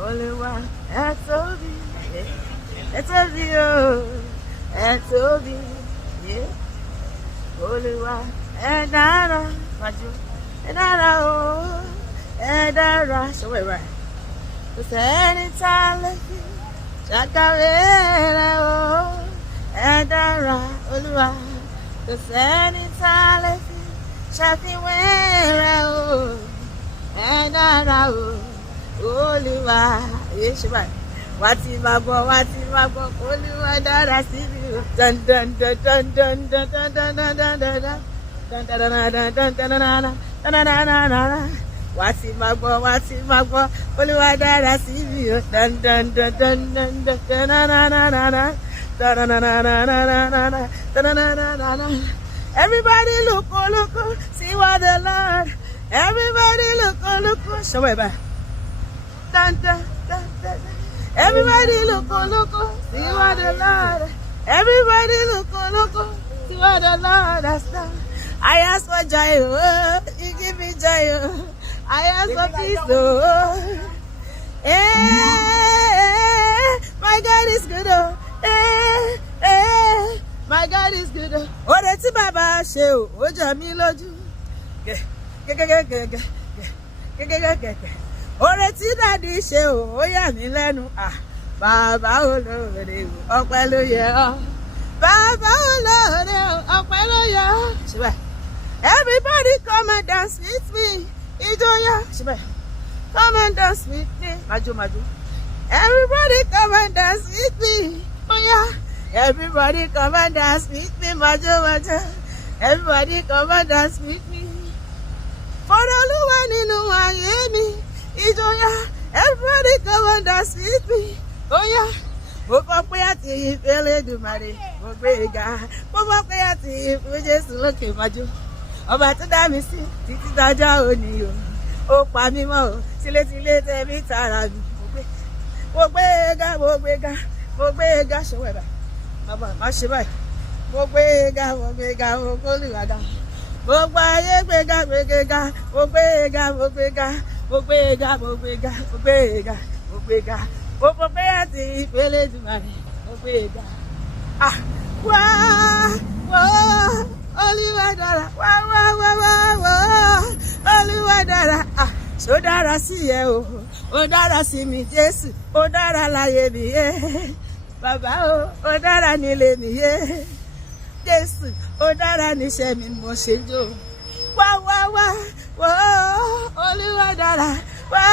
Olúwa ẹ tóbi, ẹ tóbi o, ẹ tóbi, Olúwa ẹ dára, májú, ẹ dára o, ẹ dára. Ṣọwọ́ ẹ̀ báyìí. Kò sẹ́ni tá a lè fi ṣàkàwé rẹ̀ o, ẹ dára Olúwa. Kò sẹ́ni tá a lè fi ṣàfiwé rẹ̀ o, ẹ dára o, Olúwa. Èyí ṣe báyìí. Wá ti máa gbọ́, Olúwa dára sí mi o. Dan dan dan dan dan dan dan dan dan dan dan dan. Wá ti máa gbọ́, Olúwa dára sí mi o. Dan dan dan dan dan dan. Everybody look, see what the Lord. Everybody look, show it back. Dun dun dun dun. Everybody look, see what the Lord. Everybody look, see what the Lord has done. I ask for joy, oh, you give me joy, oh. I ask for peace, oh. Hey, my God is good, oh. Hey, my God is good, oh. Ore tí bàbá ṣe o, ó jọ mí lójú. Ore tí dàdí ṣe o, ó yà mí lẹ́nu. Bàbá olóore o, ọpẹ́ ló yẹ ọ́. Bàbá olóore o, ọpẹ́ ló yẹ ọ́. Ṣùgbọ́n everybody come and dance with me. Ìjọyà. Ṣùgbọ́n come and dance with me. Májú. Everybody come and dance with me. Oh yeah. Everybody come and dance with me. Májú. Everybody come and dance with me. Fọ̀rọ̀ Olúwa nínú ayé mi. Ìjọyà. Everybody come and dance with me. Oh yeah. Mo fọ́ pé àti ìfẹ́ Elédùmarè mo gbé e ga. Mo fọ́ pé àti ìfẹ́ Jésù lókè májú. Ọba tó dá mi sí títí dájọ́ òní o. Ó pa mí mọ́ o. Tilétilé tẹ̀mí tara mi. Mo gbé e ga. Ṣọwọ́ ẹ̀ bá. Bàbá má ṣe báyìí. Mo gbé e ga. Mo gbólùwà ga. Gbogbo ayé gbéga. Mo gbé e ga. Mo fọ́ pé àti ìfẹ́ Elédùmarè mo gbé e ga. Wá Olúwa dára. Wá Olúwa dára. Ṣó dára sí ẹ o, ó dára sí mi Jésù, ó dára láyé mi yé. Bàbá o, ó dára nílé mi yé. Jésù, ó dára níṣẹ́ mi mo ṣe jò. Wá Olúwa dára. Wá.